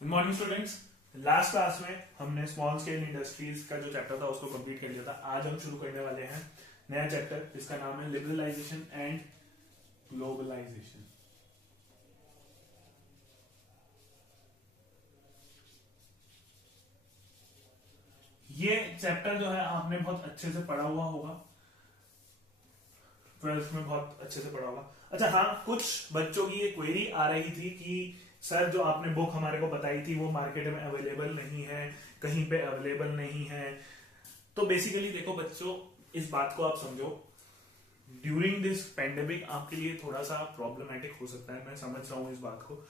Good morning students. Last class में हमने small scale industries का जो चैप्टर था उसको कंप्लीट कर लिया था। आज हम शुरू करने वाले हैं नया चैप्टर जिसका नाम है लिबरलाइजेशन एंड ग्लोबलाइजेशन। ये चैप्टर जो है आपने बहुत अच्छे से पढ़ा हुआ होगा, 12th में बहुत अच्छे से पढ़ा होगा। अच्छा हाँ, कुछ बच्चों की ये क्वेरी आ रही थी कि सर जो आपने बुक हमारे को बताई थी वो मार्केट में अवेलेबल नहीं है, कहीं पे अवेलेबल नहीं है। तो बेसिकली देखो बच्चों, इस बात को आप समझो, ड्यूरिंग दिस पेंडेमिक आपके लिए थोड़ा सा प्रॉब्लमेटिक हो सकता है। मैं समझ रहा हूँ इस बात को।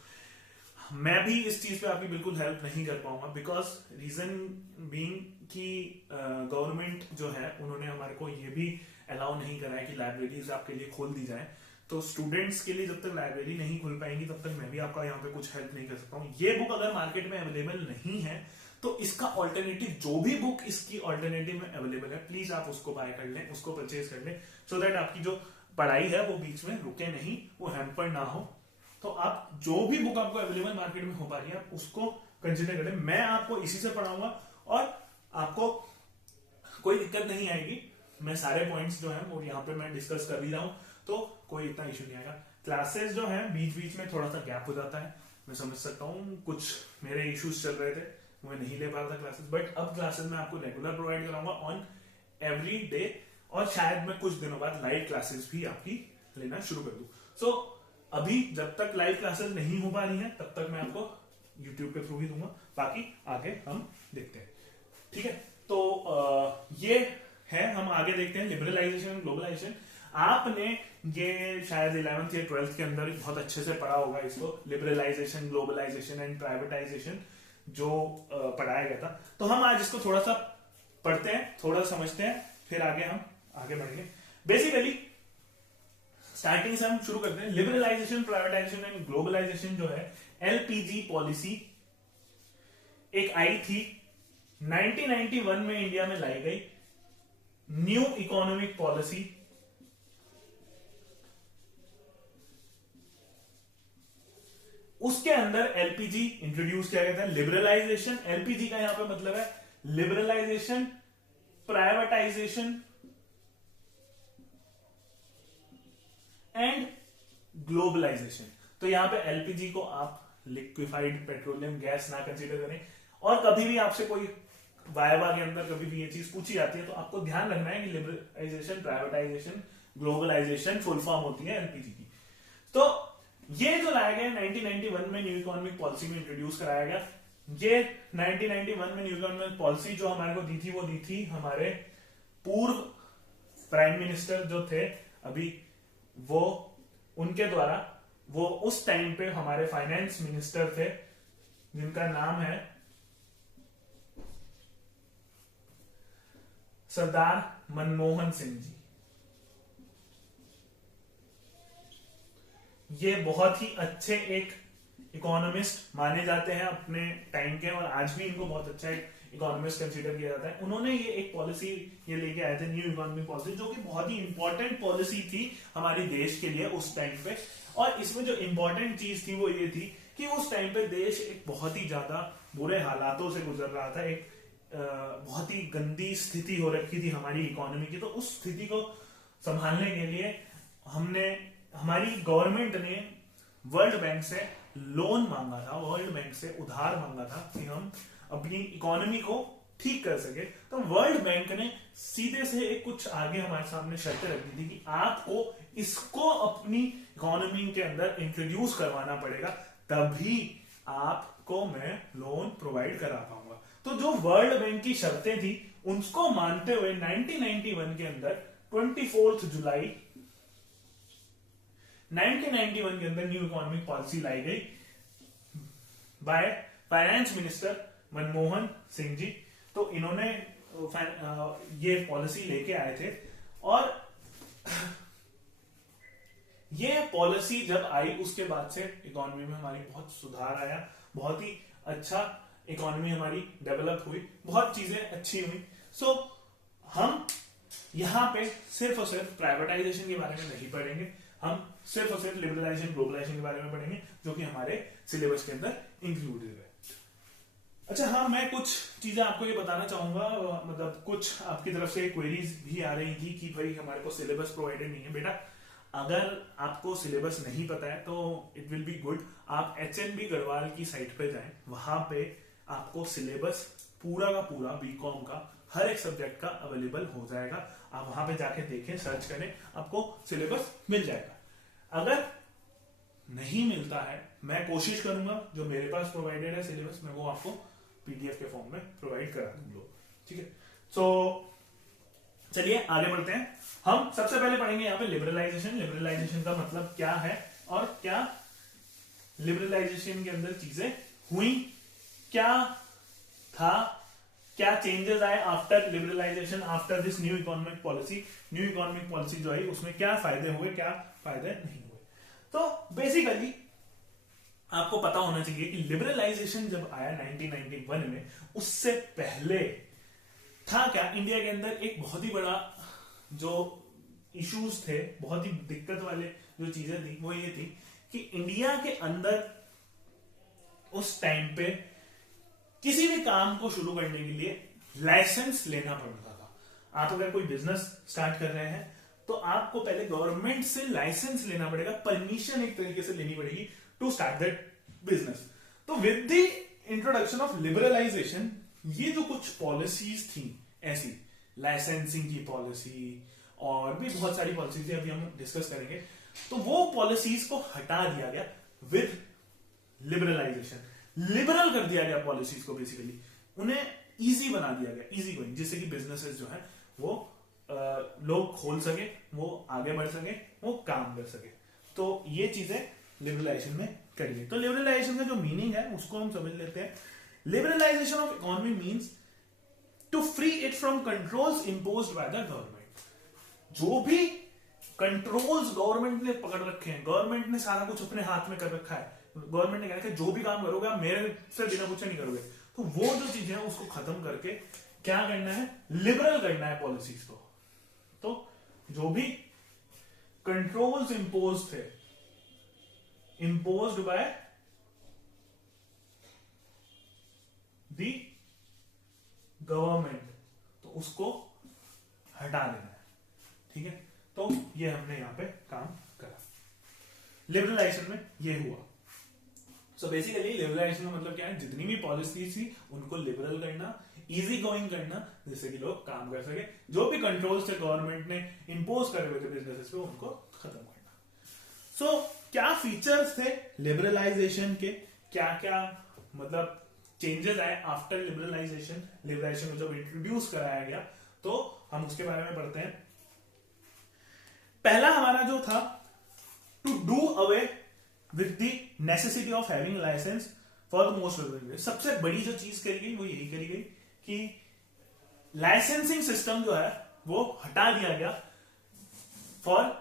मैं भी इस चीज पे आपकी बिल्कुल हेल्प नहीं कर पाऊंगा, बिकॉज रीजन बीइंग कि गवर्नमेंट जो है उन्होंने हमारे को ये भी अलाउ नहीं करा है कि लाइब्रेरीज आपके लिए खोल दी जाए। तो स्टूडेंट्स के लिए जब तक लाइब्रेरी नहीं खुल पाएंगी तब तक मैं भी आपका यहाँ पे कुछ हेल्प नहीं कर सकता हूँ। ये बुक अगर मार्केट में अवेलेबल नहीं है तो इसका ऑल्टरनेटिव, जो भी बुक इसकी ऑल्टरनेटिव में अवेलेबल है, प्लीज आप उसको बाय कर लें, उसको परचेज कर लें, सो दैट आपकी जो पढ़ाई है वो बीच में रुके नहीं, वो हैम्पर ना हो। तो आप जो भी बुक आपको अवेलेबल मार्केट में हो पा रही है आप उसको कंसिडर करें। मैं आपको इसी से पढ़ाऊंगा और आपको कोई दिक्कत नहीं आएगी। मैं सारे पॉइंट्स जो है वो यहाँ पे मैं डिस्कस कर ही रहा हूँ, तो कोई इतना इशू नहीं आएगा। क्लासेस जो है बीच बीच में थोड़ा सा गैप हो जाता है, मैं समझ सकता हूँ, कुछ मेरे इश्यूज चल रहे थे, मैं नहीं ले पा रहा था क्लासेस, बट अब क्लासेस मैं आपको रेगुलर प्रोवाइड कराऊंगा ऑन एवरी डे, और शायद मैं कुछ दिनों बाद लाइव क्लासेस भी आपकी लेना शुरू कर दूं। सो अभी जब तक लाइव क्लासेस नहीं हो पा रही हैं तब तक मैं आपको यूट्यूब के थ्रू ही दूंगा, बाकी आगे हम देखते हैं। ठीक है, तो ये है, हम आगे देखते हैं लिबरलाइजेशन ग्लोबलाइजेशन। आपने ये शायद 11th या 12th के अंदर बहुत अच्छे से पढ़ा होगा इसको, लिबरलाइजेशन, ग्लोबलाइजेशन एंड प्राइवेटाइजेशन जो पढ़ाया गया था। तो हम आज इसको थोड़ा सा पढ़ते हैं, थोड़ा समझते हैं, फिर आगे हम आगे बढ़ेंगे। बेसिकली स्टार्टिंग से हम शुरू करते हैं। लिबरलाइजेशन, प्राइवेटाइजेशन एंड ग्लोबलाइजेशन जो है, एलपीजी पॉलिसी एक आई थी 1991 में, इंडिया में लाई गई न्यू इकोनॉमिक पॉलिसी। उसके अंदर एलपीजी इंट्रोड्यूस किया गया था। लिबरलाइजेशन, एलपीजी का यहां पे मतलब है लिबरलाइजेशन, प्राइवेटाइजेशन एंड ग्लोबलाइजेशन। तो यहां पे एलपीजी को आप लिक्विफाइड पेट्रोलियम गैस ना कंसीडर करें, और कभी भी आपसे कोई वायवा के अंदर कभी भी ये चीज पूछी जाती है तो आपको ध्यान रखना है कि liberalisation, privatisation, globalisation full form होती है एलपीजी की। तो ये जो लाया गया 1991 में न्यू इकोनॉमिक पॉलिसी में इंट्रोड्यूस कराया गया। ये 1991 में न्यू इकोनॉमिक पॉलिसी जो हमारे को दी थी वो दी थी हमारे पूर्व प्राइम मिनिस्टर जो थे अभी, वो उनके द्वारा, वो उस टाइम पे हमारे फाइनेंस मिनिस्टर थे जिनका नाम है सरदार मनमोहन सिंह जी। ये बहुत ही अच्छे एक इकोनॉमिस्ट माने जाते हैं अपने टाइम के, और आज भी इनको बहुत अच्छा एक इकोनॉमिस्ट कंसीडर किया जाता है। उन्होंने ये एक पॉलिसी ये लेके आए थे, न्यू इकोनॉमिक पॉलिसी, जो कि बहुत ही इंपॉर्टेंट पॉलिसी थी हमारे देश के लिए उस टाइम पे। और इसमें जो इंपॉर्टेंट चीज थी वो ये थी कि उस टाइम पे देश एक बहुत ही ज्यादा बुरे हालातों से गुजर रहा था, एक बहुत ही गंदी स्थिति हो रखी थी हमारी इकोनॉमी की। तो उस स्थिति को संभालने के लिए हमारी गवर्नमेंट ने वर्ल्ड बैंक से लोन मांगा था, वर्ल्ड बैंक से उधार मांगा था कि हम अपनी इकोनॉमी को ठीक कर सके। तो वर्ल्ड बैंक ने सीधे से एक कुछ आगे हमारे सामने शर्तें रख दी थी कि आपको इसको अपनी इकोनॉमी के अंदर इंट्रोड्यूस करवाना पड़ेगा, तभी आपको मैं लोन प्रोवाइड करा पाऊंगा। तो जो वर्ल्ड बैंक की शर्तें थी उसको मानते हुए 1991 के अंदर 24 जुलाई 1991 के अंदर न्यू इकोनॉमिक पॉलिसी लाई गई by finance minister Manmohan Singh ji. तो इन्होंने ये पॉलिसी लेके आए थे, और ये पॉलिसी जब आई उसके बाद से इकोनॉमी में हमारी बहुत सुधार आया, बहुत ही अच्छा इकोनॉमी हमारी डेवलप हुई, बहुत चीजें अच्छी हुई। सो हम यहां पे सिर्फ और सिर्फ प्राइवेटाइजेशन के बारे में नहीं पढ़ेंगे, हम सिर्फ और सिर्फ लिबरलाइजेशन ग्लोबलाइजेशन के बारे में पढ़ेंगे, जो कि हमारे सिलेबस के अंदर इंक्लूडेड है। अच्छा हाँ, मैं कुछ चीजें आपको ये बताना चाहूंगा, मतलब कुछ आपकी तरफ से क्वेरीज भी आ रही थी कि भाई हमारे को सिलेबस प्रोवाइडेड नहीं है। बेटा अगर आपको सिलेबस नहीं पता है तो इट विल बी गुड, आप HNB गढ़वाल की साइट पे जाएं, वहां पे आपको सिलेबस पूरा का पूरा बीकॉम का हर एक सब्जेक्ट का अवेलेबल हो जाएगा। आप वहां पे जाके देखें, सर्च करें, आपको सिलेबस मिल जाएगा। अगर नहीं मिलता है, मैं कोशिश करूंगा जो मेरे पास प्रोवाइडेड है सिलेबस, मैं वो आपको PDF के फॉर्म में प्रोवाइड करा दूंगा। ठीक है, सो चलिए आगे बढ़ते हैं। हम सबसे पहले पढ़ेंगे यहाँ पे लिबरलाइजेशन। लिबरलाइजेशन का मतलब क्या है और क्या लिबरलाइजेशन के अंदर चीजें हुई, क्या था, क्या चेंजेस आए after liberalisation, after this new economic policy. New economic policy जो आई उसमें क्या फायदे हुए, क्या फायदे नहीं हुए। तो बेसिकली आपको पता होना चाहिए कि लिबरलाइजेशन जब आया 1991 में, उससे पहले था क्या, इंडिया के अंदर एक बहुत ही बड़ा जो इश्यूज थे, बहुत ही दिक्कत वाले जो चीजें थी, वो ये थी कि इंडिया के अंदर उस टाइम पे किसी भी काम को शुरू करने के लिए लाइसेंस लेना पड़ता था। आप अगर कोई बिजनेस स्टार्ट कर रहे हैं तो आपको पहले गवर्नमेंट से लाइसेंस लेना पड़ेगा, परमिशन एक तरीके से लेनी पड़ेगी टू स्टार्ट दैट बिजनेस। तो with the introduction of liberalisation, ये जो कुछ पॉलिसीज थी ऐसी, लाइसेंसिंग की पॉलिसी और भी बहुत सारी पॉलिसीज थी, अभी हम डिस्कस करेंगे, तो वो पॉलिसीज को हटा दिया गया विद लिबरलाइजेशन। लिबरल कर दिया गया पॉलिसीज को, बेसिकली उन्हें इजी बना दिया गया, इजी गोइंग, जिससे कि बिजनेसेस जो है वो लोग खोल सके, वो आगे बढ़ सके, वो काम कर सके। तो ये चीजें लिबरलाइजेशन में करिए। तो लिबरलाइजेशन का जो मीनिंग है उसको हम समझ लेते हैं। Liberalisation of economy means to free it from controls imposed by the government. जो भी कंट्रोल्स गवर्नमेंट ने पकड़ रखे हैं, गवर्नमेंट ने सारा कुछ अपने हाथ में कर रखा है, गवर्नमेंट ने कहा कि जो भी काम करोगे आप मेरे से बिना पूछे नहीं करोगे, तो वो जो चीजें हैं उसको खत्म करके क्या करना है, लिबरल करना है पॉलिसीज को। तो जो भी कंट्रोल्स इम्पोज थे, इम्पोज्ड बाय द गवर्नमेंट, तो उसको हटा देना है। ठीक है, तो ये हमने यहां पे काम करा। लिबरलाइजेशन में ये हुआ। सो बेसिकली लिबरलाइजेशन का मतलब क्या है, जितनी भी पॉलिसीज थी उनको लिबरल करना, इजी गोइंग करना, जिससे कि लोग काम कर सके। जो भी कंट्रोल्स थे गवर्नमेंट ने इम्पोज करे हुए थे बिजनेसेस पे, उनको खत्म करना। सो क्या फीचर्स थे लिबरलाइजेशन के, क्या क्या मतलब चेंजेस आए आफ्टर लिबरलाइजेशन। लिबरलाइजेशन को जब इंट्रोड्यूस कराया गया तो हम उसके बारे में पढ़ते हैं। पहला हमारा जो था, to do away with the necessity of having licence for the most vulnerable. सबसे बड़ी जो चीज करी गई वो यही करी गई कि लाइसेंसिंग सिस्टम जो है वो हटा दिया गया for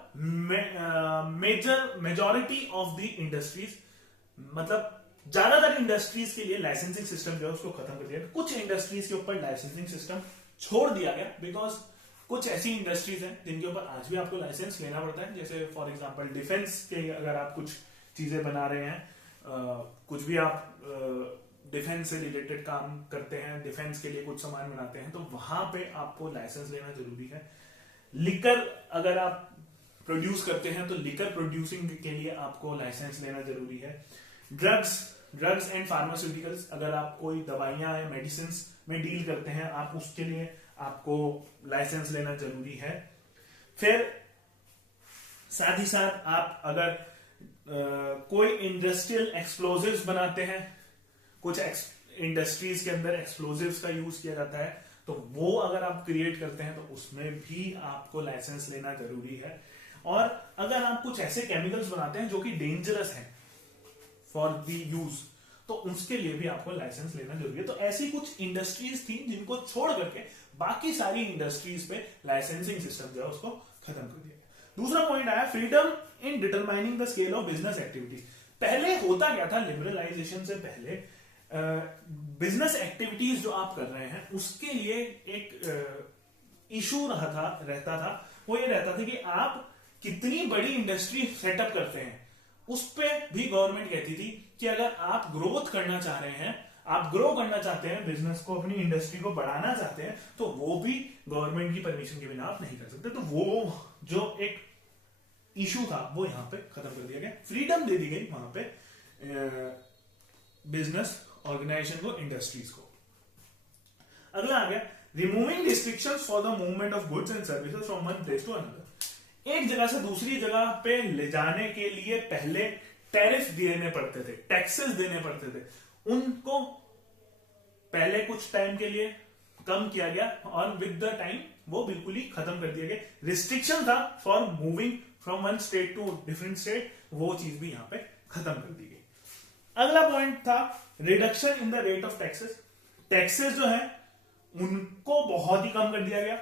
majority of the industries. मतलब ज्यादातर इंडस्ट्रीज के लिए लाइसेंसिंग सिस्टम जो है उसको खत्म कर दिया गया। कुछ इंडस्ट्रीज के ऊपर लाइसेंसिंग सिस्टम छोड़ दिया गया, बिकॉज कुछ ऐसी इंडस्ट्रीज हैं जिनके ऊपर आज भी आपको लाइसेंस लेना पड़ता है। जैसे फॉर एग्जांपल डिफेंस के, अगर आप कुछ चीजें बना रहे हैं, कुछ भी आप डिफेंस से रिलेटेड काम करते हैं, डिफेंस के लिए कुछ सामान बनाते हैं, तो वहां पे आपको लाइसेंस लेना जरूरी है। लिकर अगर आप प्रोड्यूस करते हैं तो लिकर प्रोड्यूसिंग के लिए आपको लाइसेंस लेना जरूरी है। ड्रग्स एंड फार्मास्यूटिकल्स, अगर आप कोई दवाइयां या मेडिसिन में डील करते हैं, आप उसके लिए आपको लाइसेंस लेना जरूरी है। फिर साथ ही साथ आप अगर कोई इंडस्ट्रियल एक्सप्लोजिव्स बनाते हैं, कुछ इंडस्ट्रीज के अंदर एक्सप्लोजिव्स का यूज किया जाता है, तो वो अगर आप क्रिएट करते हैं तो उसमें भी आपको लाइसेंस लेना जरूरी है। और अगर आप कुछ ऐसे केमिकल्स बनाते हैं जो कि डेंजरस हैं फॉर द यूज, तो उसके लिए भी आपको लाइसेंस लेना जरूरी है। तो ऐसी कुछ इंडस्ट्रीज थी जिनको छोड़ करके बाकी सारी इंडस्ट्रीज पे लाइसेंसिंग सिस्टम जो है उसको खत्म कर दिया। दूसरा पॉइंट आया, freedom in determining the scale of business activities. पहले होता क्या था, लिबरलाइजेशन से पहले बिजनेस एक्टिविटीज जो आप कर रहे हैं उसके लिए एक इशू रहता था, वो ये रहता था कि आप कितनी बड़ी इंडस्ट्री सेटअप करते हैं। उस पर भी गवर्नमेंट कहती थी कि अगर आप ग्रोथ करना चाह रहे हैं, आप ग्रो करना चाहते हैं, बिजनेस को, अपनी इंडस्ट्री को बढ़ाना चाहते हैं, तो वो भी गवर्नमेंट की परमिशन के बिना आप नहीं कर सकते। तो वो जो एक इशू था वो यहां पे खत्म कर दिया गया, फ्रीडम दे दी गई वहां पे बिजनेस ऑर्गेनाइजेशन को, इंडस्ट्रीज को। अगला आ गया removing restrictions for the movement of goods and services from one place to another. एक जगह से दूसरी जगह पे ले जाने के लिए पहले टैरिफ देने पड़ते थे, टैक्सेस देने पड़ते थे, उनको पहले कुछ टाइम के लिए कम किया गया और विद द टाइम वो बिल्कुल ही खत्म कर दिया गया। रिस्ट्रिक्शन था for moving from one state to different state, वो चीज भी यहां पे खत्म कर दी गई। अगला पॉइंट था reduction in the rate of taxes. Taxes जो है उनको बहुत ही कम कर दिया गया,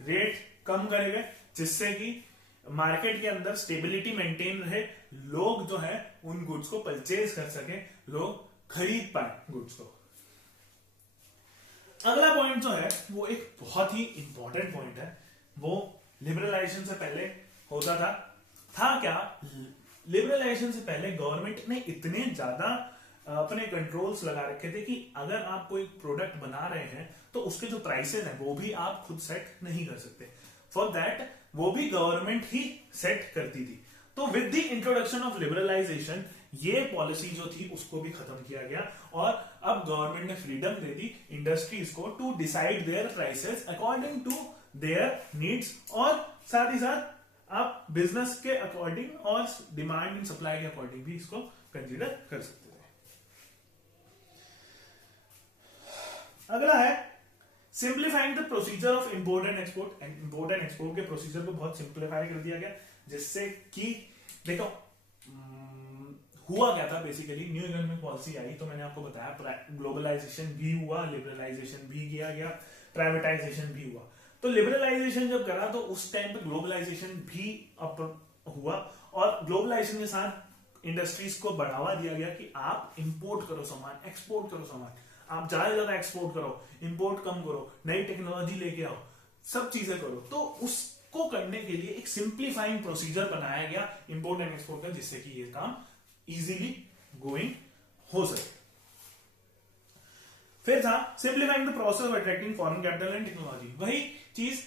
रेट कम करे गए, जिससे कि मार्केट के अंदर स्टेबिलिटी मेंटेन रहे, लोग जो है उन गुड्स को परचेज कर सके, लोग खरीद पाए गुड्स को। अगला पॉइंट जो है वो एक बहुत ही इंपॉर्टेंट पॉइंट है, वो लिबरलाइजेशन से पहले होता था क्या, लिबरलाइजेशन से पहले गवर्नमेंट ने इतने ज्यादा अपने कंट्रोल्स लगा रखे थे कि अगर आप कोई प्रोडक्ट बना रहे हैं तो उसके जो प्राइसेस हैं वो भी आप खुद सेट नहीं कर सकते, फॉर दैट वो भी गवर्नमेंट ही सेट करती थी। तो with the introduction of liberalisation ये पॉलिसी जो थी उसको भी खत्म किया गया और अब गवर्नमेंट ने फ्रीडम दे दी इंडस्ट्रीज को to decide their prices according to their needs, और साथ ही साथ आप बिजनेस के अकॉर्डिंग और डिमांड एंड सप्लाई के अकॉर्डिंग भी इसको कंसीडर कर सकते थे। अगला है simplifying the procedure of import and export. Import and export के प्रोसीजर को बहुत सिंप्लीफाई कर दिया गया, जिससे कि देखो हुआ क्या था, बेसिकली न्यू इकोनॉमिक पॉलिसी आई तो मैंने आपको बताया ग्लोबलाइजेशन भी हुआ, लिबरलाइजेशन भी किया गया, प्राइवेटाइजेशन भी हुआ। तो लिबरलाइजेशन जब करा तो उस टाइम पे ग्लोबलाइजेशन भी अप हुआ और ग्लोबलाइजेशन के साथ इंडस्ट्रीज को बढ़ावा दिया गया कि आप इंपोर्ट करो सामान, एक्सपोर्ट करो सामान, आप ज्यादा से ज्यादा एक्सपोर्ट करो, इंपोर्ट कम करो, नई टेक्नोलॉजी लेके आओ, सब चीजें करो। तो उसको करने के लिए एक सिंप्लीफाइंग प्रोसीजर बनाया गया इंपोर्ट एंड एक्सपोर्ट का, जिससे कि ये काम इजीली गोइंग हो सके। फिर था simplifying the process of attracting foreign capital and technology. वही चीज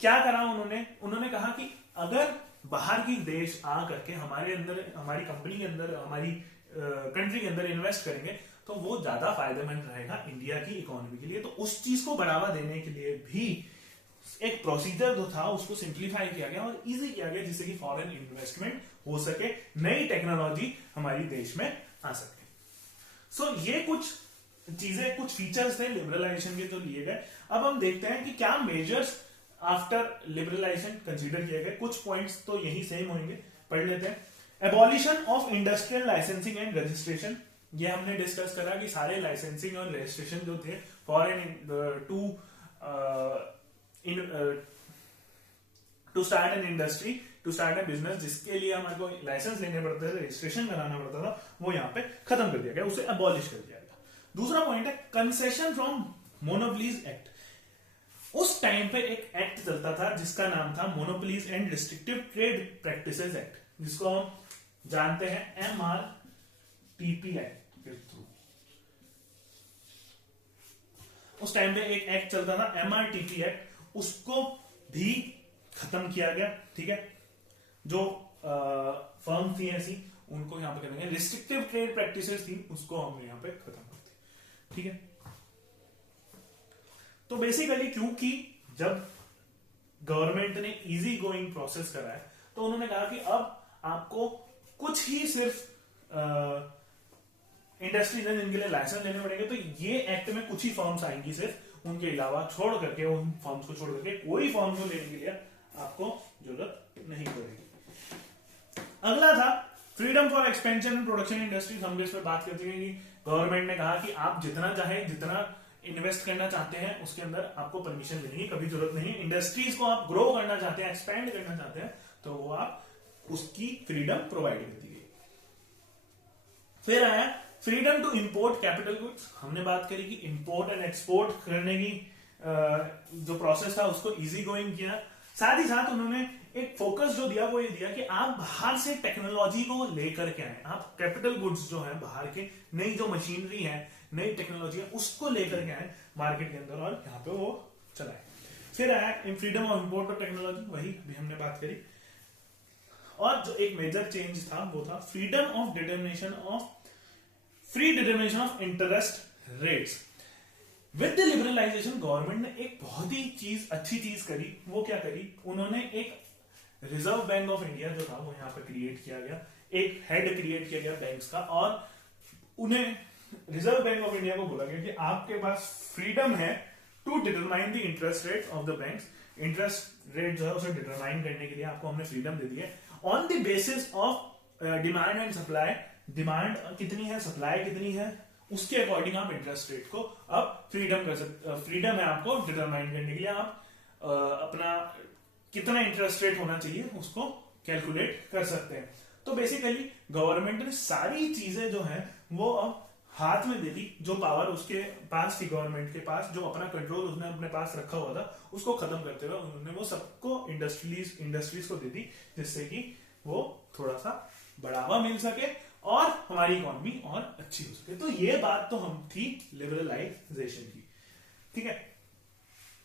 क्या करा उन्होंने कहा कि अगर बाहर की देश आ करके हमारे अंदर, हमारी कंपनी के अंदर, हमारी कंट्री के अंदर इन्वेस्ट करेंगे तो वो ज्यादा फायदेमंद रहेगा इंडिया की इकोनॉमी के लिए। तो उस चीज को बढ़ावा देने के लिए भी एक प्रोसीजर जो था उसको सिंप्लीफाई किया गया और इजी किया गया, जिससे कि फॉरेन इन्वेस्टमेंट हो सके, नई टेक्नोलॉजी हमारी देश में आ सके। सो ये कुछ चीजें, कुछ फीचर्स थे लिबरलाइजेशन के जो लिए गए। अब हम देखते हैं कि क्या मेजर्स आफ्टर लिबरलाइजेशन कंसीडर किए गए। कुछ पॉइंट्स तो यही सेम होंगे, पढ़ लेते हैं। Abolition of industrial licensing and registration, ये हमने डिस्कस करा कि सारे लाइसेंसिंग और रजिस्ट्रेशन जो थे foreign to start an industry, to start a business, जिसके लिए हमारे को लाइसेंस लेने पड़ते थे, रजिस्ट्रेशन कराना पड़ता था, वो यहाँ पे खत्म कर दिया गया, उसे अबॉलिश कर दिया गया। दूसरा पॉइंट है कंसेशन फ्रॉम मोनोपोलीज एक्ट। उस टाइम पे एक एक्ट चलता था जिसका नाम था monopolies and restrictive trade practices act, जिसको हम जानते हैं MRTP एक्ट के थ्रू। उस टाइम पे एक एक्ट चलता था MRTP एक्ट, उसको भी खत्म किया गया। ठीक है, जो फर्म थी ऐसी उनको यहां पे करेंगे, रिस्ट्रिक्टिव ट्रेड प्रैक्टिसेस थी उसको हम यहां पे खत्म करते। ठीक है, तो बेसिकली क्योंकि जब गवर्नमेंट ने इजी गोइंग प्रोसेस करा है तो उन्होंने कहा कि अब आपको कुछ ही सिर्फ इंडस्ट्रीज हैं जिनके लिए लाइसेंस लेने पड़ेंगे, तो ये एक्ट में कुछ ही फर्म्स आएंगी सिर्फ, उनके अलावा छोड़ करके, उन फर्म्स को छोड़ करके कोई फर्म को लेने के लिए आपको जरूरत नहीं पड़ेगी। अगला था freedom for expansion and production industries. हम इस पर बात करते हैं कि गवर्नमेंट ने कहा कि आप जितना चाहे, जितना इन्वेस्ट करना चाहते हैं उसके अंदर आपको परमिशन मिलेगी, कभी जरूरत नहीं है। इंडस्ट्रीज को आप ग्रो करना चाहते हैं, एक्सपेंड करना चाहते हैं, तो वो आप उसकी फ्रीडम प्रोवाइड कर दी गई। फिर आया freedom to import capital goods. हमने बात करी कि इंपोर्ट एंड एक्सपोर्ट करने की जो प्रोसेस था उसको इजी गोइंग किया। साथ ही साथ उन्होंने एक फोकस जो दिया वो ये दिया कि आप बाहर से टेक्नोलॉजी को लेकर के आए, आप कैपिटल गुड्स जो है बाहर के, नई जो मशीनरी है, नई टेक्नोलॉजी है, उसको लेकर के आए मार्केट के अंदर और यहाँ पे वो चलाए। फिर आया इन freedom of import of technology, वही भी हमने बात करी। और जो एक मेजर चेंज था वो था freedom of determination of free determination of interest rates. With the liberalisation government ने एक बहुत ही अच्छी चीज करी। वो क्या करी, उन्होंने एक रिजर्व बैंक ऑफ इंडिया जो था वो यहाँ पे क्रिएट किया गया, एक हेड क्रिएट किया गया बैंक्स का, और उन्हें रिजर्व बैंक ऑफ इंडिया को बोला गया कि आपके पास फ्रीडम है to determine the interest rate of the banks. Interest rate जो है उसे डिटरमाइन करने के लिए आपको हमने फ्रीडम दे दी है on the basis of demand and supply. Demand कितनी है, सप्लाई कितनी है, उसके अकॉर्डिंग आप इंटरेस्ट रेट को अब फ्रीडम कर सकते, फ्रीडम है आपको डिटरमाइन करने के लिए, आप अपना कितना इंटरेस्ट रेट होना चाहिए उसको कैलकुलेट कर सकते हैं। तो बेसिकली गवर्नमेंट ने सारी चीजें जो है वो अब हाथ में दे दी, जो पावर उसके पास थी गवर्नमेंट के पास, जो अपना कंट्रोल उसने अपने पास रखा हुआ था, उसको खत्म करते हुए उन्होंने वो सबको इंडस्ट्रीज को दे दी, जिससे कि वो थोड़ा सा बढ़ावा मिल सके और हमारी इकोनॉमी और अच्छी हो सके। तो ये बात तो हम थी लिबरलाइजेशन की, ठीक है।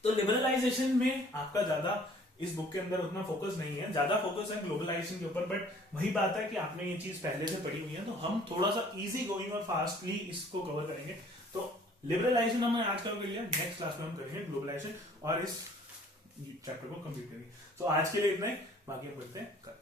तो लिबरलाइजेशन में आपका ज्यादा इस बुक के अंदर उतना फोकस नहीं है, ज्यादा फोकस है ग्लोबलाइजेशन के ऊपर, बट वही बात है कि आपने ये चीज पहले से पढ़ी हुई है, तो हम थोड़ा सा इजी गोइंग और फास्टली इसको कवर करेंगे। तो लिबरलाइजेशन हमने आज कवर कर लिया, नेक्स्ट क्लास में हम करेंगे ग्लोबलाइजेशन और इस चैप्टर को कंप्लीट करेंगे। तो आज के लिए इतना ही, बाकी हम करते हैं कल।